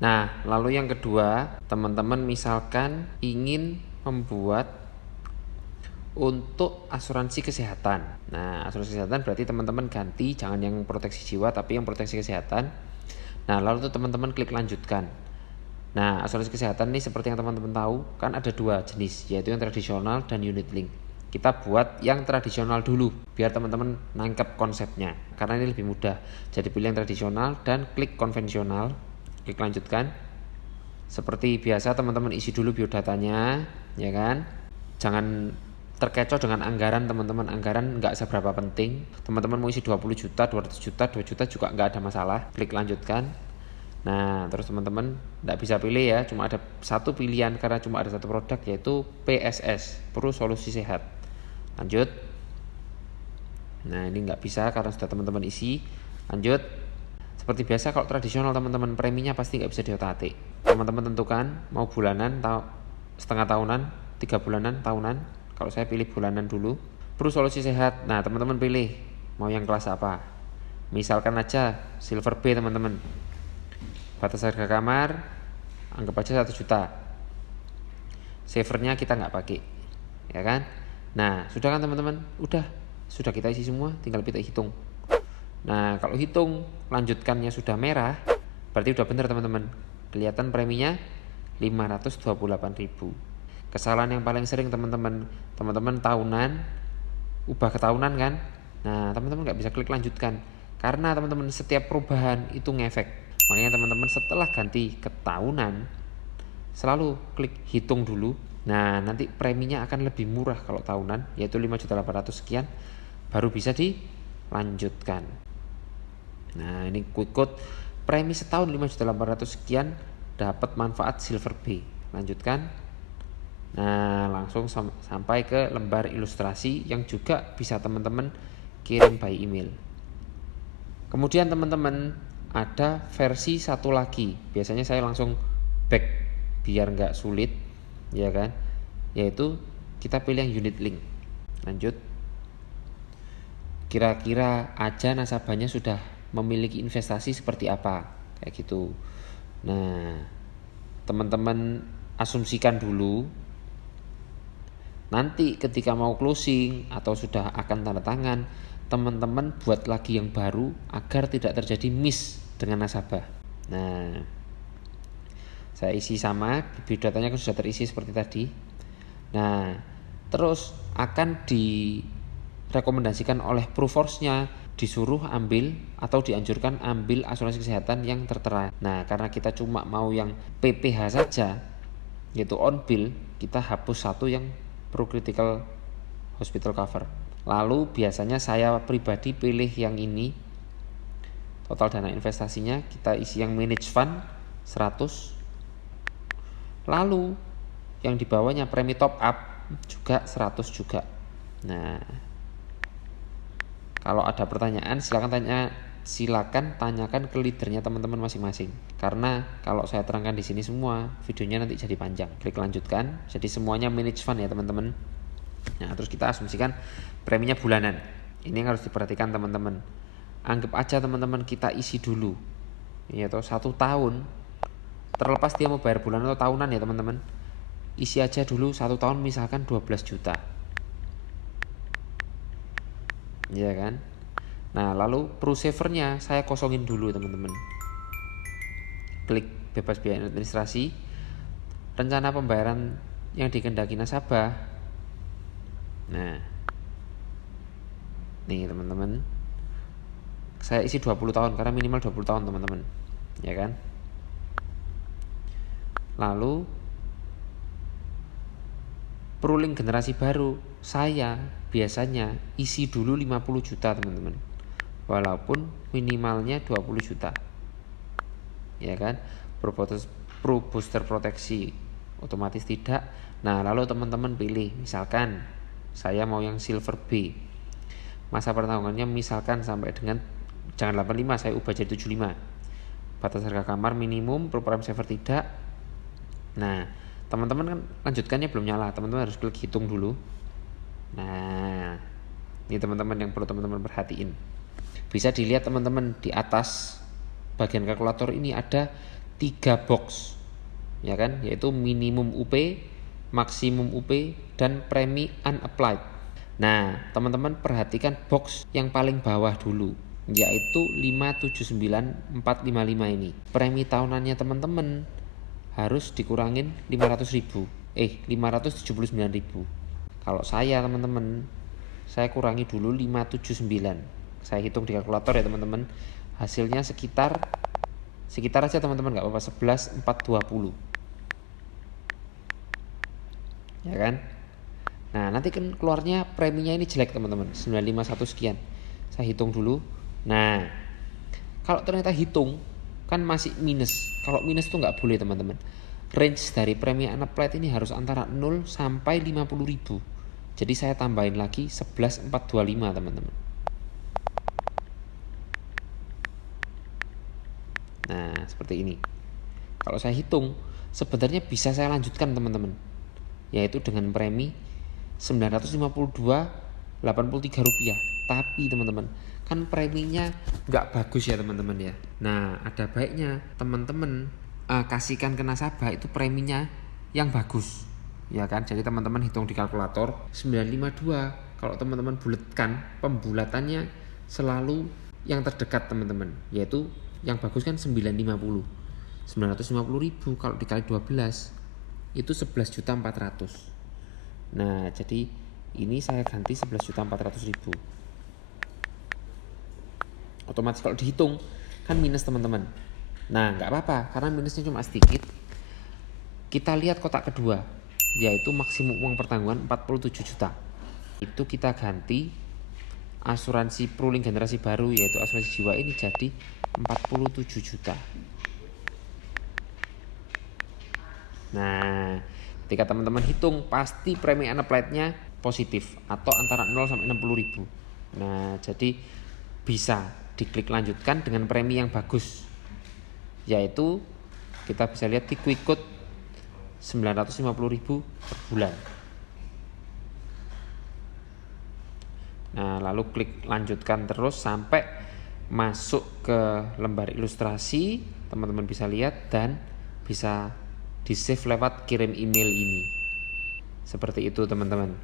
Nah, lalu yang kedua, teman-teman misalkan ingin membuat untuk asuransi kesehatan. Nah, asuransi kesehatan berarti teman-teman ganti, jangan yang proteksi jiwa tapi yang proteksi kesehatan. Nah, lalu tuh teman-teman klik lanjutkan. Nah, asuransi kesehatan ini seperti yang teman-teman tahu, kan ada dua jenis, yaitu yang tradisional dan unit link. Kita buat yang tradisional dulu, biar teman-teman nangkep konsepnya, karena ini lebih mudah. Jadi pilih yang tradisional dan klik konvensional, klik lanjutkan. Seperti biasa teman-teman isi dulu biodatanya, ya kan? Jangan terkecoh dengan anggaran teman-teman, anggaran nggak seberapa penting. Teman-teman mau isi 20 juta, 200 juta, 2 juta juga nggak ada masalah, klik lanjutkan. Nah, terus teman-teman tidak bisa pilih ya, cuma ada satu pilihan karena cuma ada satu produk, yaitu PSS, Pro Solusi Sehat. Lanjut. Nah, ini nggak bisa karena sudah teman-teman isi. Lanjut. Seperti biasa kalau tradisional teman-teman, preminya pasti nggak bisa diotak-atik. Teman-teman tentukan mau bulanan, setengah tahunan, 3 bulanan, tahunan. Kalau saya pilih bulanan dulu. Pro Solusi Sehat. Nah, teman-teman pilih mau yang kelas apa. Misalkan aja Silver B teman-teman. Batas harga kamar anggap aja 1 juta. Savernya kita nggak pakai, ya kan? Nah, sudah kan teman-teman? Sudah kita isi semua, tinggal kita hitung. Nah, kalau hitung lanjutkannya sudah merah, berarti udah benar teman-teman. Kelihatan preminya 528.000. Kesalahan yang paling sering teman-teman tahunan ubah ke tahunan kan? Nah, teman-teman nggak bisa klik lanjutkan karena teman-teman setiap perubahan itu ngefek. Makanya teman-teman setelah ganti ke tahunan selalu klik hitung dulu. Nah, nanti preminya akan lebih murah kalau tahunan, yaitu 5.800.000 sekian, baru bisa dilanjutkan. Nah, ini quick quote, premi setahun 5.800.000 sekian, dapat manfaat Silver B. Lanjutkan. Nah, langsung sampai ke lembar ilustrasi yang juga bisa teman-teman kirim by email. Kemudian teman-teman ada versi satu lagi, biasanya saya langsung back biar nggak sulit, ya kan, yaitu kita pilih yang unit link. Lanjut. Kira-kira aja nasabahnya sudah memiliki investasi seperti apa, kayak gitu. Nah, teman-teman asumsikan dulu, nanti ketika mau closing atau sudah akan tanda tangan, teman-teman buat lagi yang baru agar tidak terjadi miss dengan nasabah. Nah, saya isi sama, biodatanya kan sudah terisi seperti tadi. Nah, terus akan direkomendasikan oleh Proforce-nya disuruh ambil atau dianjurkan ambil asuransi kesehatan yang tertera. Nah, karena kita cuma mau yang PPH saja, yaitu on bill, kita hapus satu yang Pro Critical Hospital Cover. Lalu biasanya saya pribadi pilih yang ini. Total dana investasinya kita isi yang manage fund 100. Lalu yang di bawahnya premi top up juga 100 juga. Nah, kalau ada pertanyaan silakan tanyakan ke leadernya teman-teman masing-masing. Karena kalau saya terangkan di sini semua, videonya nanti jadi panjang. Klik lanjutkan. Jadi semuanya manage fund ya teman-teman. Nah, terus kita asumsikan preminya bulanan. Ini yang harus diperhatikan teman-teman. Anggap aja teman-teman kita isi dulu, yaitu 1 tahun. Terlepas dia mau bayar bulanan atau tahunan ya teman-teman. Isi aja dulu 1 tahun misalkan 12 juta. Ya kan? Nah, lalu ProSaver-nya saya kosongin dulu teman-teman. Klik bebas biaya administrasi. Rencana pembayaran yang dikehendaki nasabah. Nah, nih teman-teman, saya isi 20 tahun karena minimal 20 tahun teman-teman, ya kan. Lalu Prolink generasi baru, saya biasanya isi dulu 50 juta teman-teman, walaupun minimalnya 20 juta, ya kan. Pro booster proteksi otomatis tidak. Nah, lalu teman-teman pilih, misalkan saya mau yang Silver B, masa pertanggungannya misalkan sampai dengan, jangan 85, saya ubah jadi 75. Batas harga kamar minimum, Pro Prime Saver tidak. Nah, teman-teman kan lanjutkannya belum nyala, teman-teman harus klik hitung dulu. Nah, ini teman-teman yang perlu teman-teman perhatiin. Bisa dilihat teman-teman di atas bagian kalkulator ini ada 3 box, ya kan, yaitu minimum UP, maksimum UP, dan premi unapplied. Nah, teman-teman perhatikan box yang paling bawah dulu, yaitu 579.455 ini. Premi tahunannya teman-teman harus dikurangin 579.000. Kalau saya teman-teman, saya kurangi dulu 579. Saya hitung di kalkulator ya teman-teman. Hasilnya sekitar aja teman-teman, nggak apa-apa, 11.420. Ya kan? Nah, nanti kan keluarnya preminya ini jelek teman-teman, 951 sekian. Saya hitung dulu. Nah, kalau ternyata hitung kan masih minus. Kalau minus tuh nggak boleh teman-teman. Range dari premi unapplied ini harus antara 0 sampai 50.000. Jadi saya tambahin lagi 11.425 teman-teman. Nah, seperti ini. Kalau saya hitung, sebenarnya bisa saya lanjutkan teman-teman, yaitu dengan premi 952.83 rupiah. Tapi teman-teman, kan preminya nggak bagus ya teman-teman ya. Nah, ada baiknya teman-teman kasihkan ke nasabah itu preminya yang bagus, ya kan. Jadi teman-teman hitung di kalkulator 952. Kalau teman-teman bulatkan, pembulatannya selalu yang terdekat teman-teman, yaitu yang bagus kan 950. 950.000 kalau dikali 12 itu 11.400.000. Nah, jadi ini saya ganti 11.400.000. Otomatis kalau dihitung kan minus teman-teman. Nah, nggak apa-apa karena minusnya cuma sedikit. Kita lihat kotak kedua, yaitu maksimum uang pertanggungan 47 juta. Itu kita ganti asuransi Pruling generasi baru, yaitu asuransi jiwa ini jadi 47 juta. Nah, ketika teman-teman hitung pasti premi unapplied-nya positif atau antara 0 sampai 60.000. Nah, jadi bisa diklik lanjutkan dengan premi yang bagus, yaitu kita bisa lihat di quick quote 950.000 per bulan. Nah, lalu klik lanjutkan terus sampai masuk ke lembar ilustrasi. Teman-teman bisa lihat dan bisa di save lewat kirim email ini. Seperti itu teman-teman.